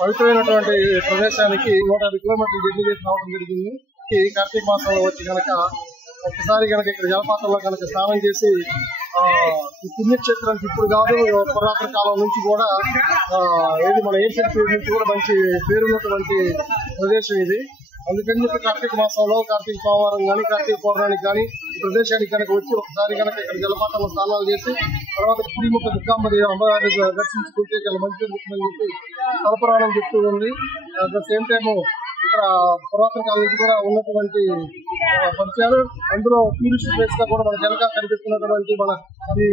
పవిత్రమైనటువంటి ప్రదేశానికి 150 కిలోమీటర్లు జర్నీ చేసి రావడం జరిగింది. ఈ కార్తీక మాసంలో వచ్చి కనుక ఒక్కసారి కనుక ఇక్కడ జలపాతంలో కనుక స్నానం చేసి ఈ పుణ్యక్షేత్రానికి ఇప్పుడు కాదు పురాతన కాలం నుంచి కూడా ఏది మన ఏషియన్ పీరియడ్ నుంచి కూడా మంచి పేరున్నటువంటి ప్రదేశం ఇది. అందుకని కార్తీక మాసంలో కార్తీక సోమవారం కానీ కార్తీక పౌర్ణానికి కానీ ఈ ప్రదేశానికి కనుక వచ్చి ఒకసారి కనుక ఇక్కడ జలపాతంలో స్నానాలు చేసి తర్వాత శ్రీముఖ దుర్గాంబదేవి అమ్మవారిని దర్శించుకుంటే చాలా మంచి జరుగుతుందని చెప్పి తలపురాణం చెప్తూ ఉంది. అట్ ద సేమ్ టైమ్ ఇక్కడ పురాతన కాలం నుంచి కూడా ఉన్నటువంటి పరిచయాలు, అందులో టూరిస్ట్ ప్లేస్ గా కూడా మన వెనక కనిపిస్తున్నటువంటి మన ఈ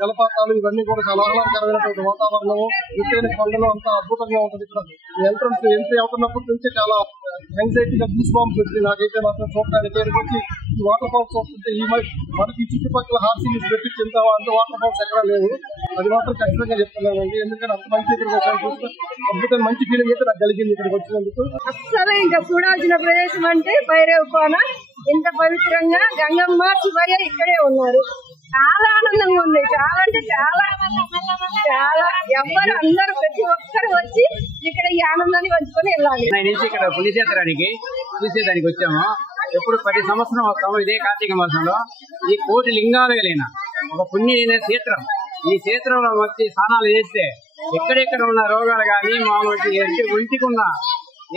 జలపాతాలు ఇవన్నీ కూడా చాలా ఆహ్లాదకరమైనటువంటి వాతావరణము, ఎత్తైన కొండలు అంతా అద్భుతంగా ఉంటుంది. ఇక్కడ ఎంట్రన్స్ ఎంట్రీ అవుతున్నప్పటి నుంచి చాలా యాంగ్జైటీగా గూస్ బాంబ్స్ వచ్చింది నాకైతే మాత్రం చూడడానికి. వచ్చి ఈ వాటర్ ఫాల్స్ వస్తుంటే ఈ మనకి చుట్టుపక్కల హార్సింగ్స్ పెట్టి చెందావా అంత వాటర్ ఫాల్స్ ఎక్కడా లేవు. అది మాత్రం ఖచ్చితంగా చెప్తున్నానండి, ఎందుకంటే అంత మంచి ప్రదేశాన్ని చూస్తే అద్భుతంగా మంచి ఫీలింగ్ అయితే నాకు కలిగింది ఇక్కడికి వచ్చినందుకు. అస్సలు ఇంకా చూడాల్సిన ప్రదేశం అంటే భైరవ కోన. ఇంత పవిత్రంగా గంగమ్మ శివయ్య ఇక్కడే ఉన్నారు. చాలా ఆనందంగా ఉంది, చాలా అంటే చాలా చాలా. ఎవరు అందరూ ప్రతి ఒక్కరు వచ్చి ఇక్కడ ఈ ఆనందాన్ని పంచుకొని వెళ్ళాలి. ఇక్కడ పుణ్యక్షేత్రానికి చూసేదానికి వచ్చాము. ఎప్పుడు ప్రతి సంవత్సరం వస్తాము ఇదే కార్తీక మాసంలో. ఈ 1 కోటి లింగాలు కలిగిన ఒక పుణ్యమైన క్షేత్రం. ఈ క్షేత్రంలో వచ్చి స్నానాలు చేస్తే ఎక్కడెక్కడ ఉన్న రోగాలు కానీ మామూలు ఒంటికి ఉన్న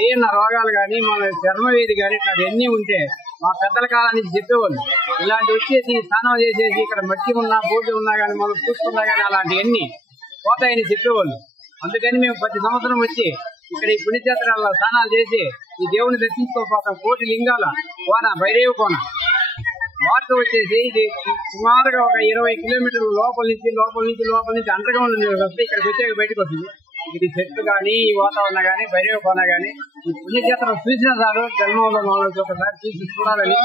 ఏమన్నా రోగాలు కానీ మన చర్మవేది కానీ ఇట్లా ఎన్ని ఉంటే మా పెద్దల కాలం నుంచి చెప్పేవాళ్ళు. ఇలాంటి వచ్చేసి స్నానం చేసేసి ఇక్కడ మట్టి ఉన్నా బోర్డు ఉన్నా కానీ మనం చూసుకున్నా కానీ అలాంటివన్నీ పోతాయని చెప్పేవాళ్ళు. అందుకని మేము ప్రతి సంవత్సరం వచ్చి ఇక్కడ ఈ పుణ్యక్షేత్రాల్లో స్నానాలు చేసి ఈ దేవుని దర్శించుకోపోతాం. 1 కోటి లింగాల కోన, భైరవ కోన. వాటర్ వచ్చేసి ఇది సుమారుగా ఒక 20 కిలోమీటర్లు లోపల నుంచి అండర్గ్రౌండ్ వస్తే ఇక్కడికి వచ్చాక బయటకు వస్తుంది. ఇది చెట్లు కానీ ఈ వాతావరణం కానీ భైరవ కోన కానీ ఈ పుణ్యక్షేత్రం చూసినా చాలు జన్మంలో ఒకసారి చూసి చూడాలని.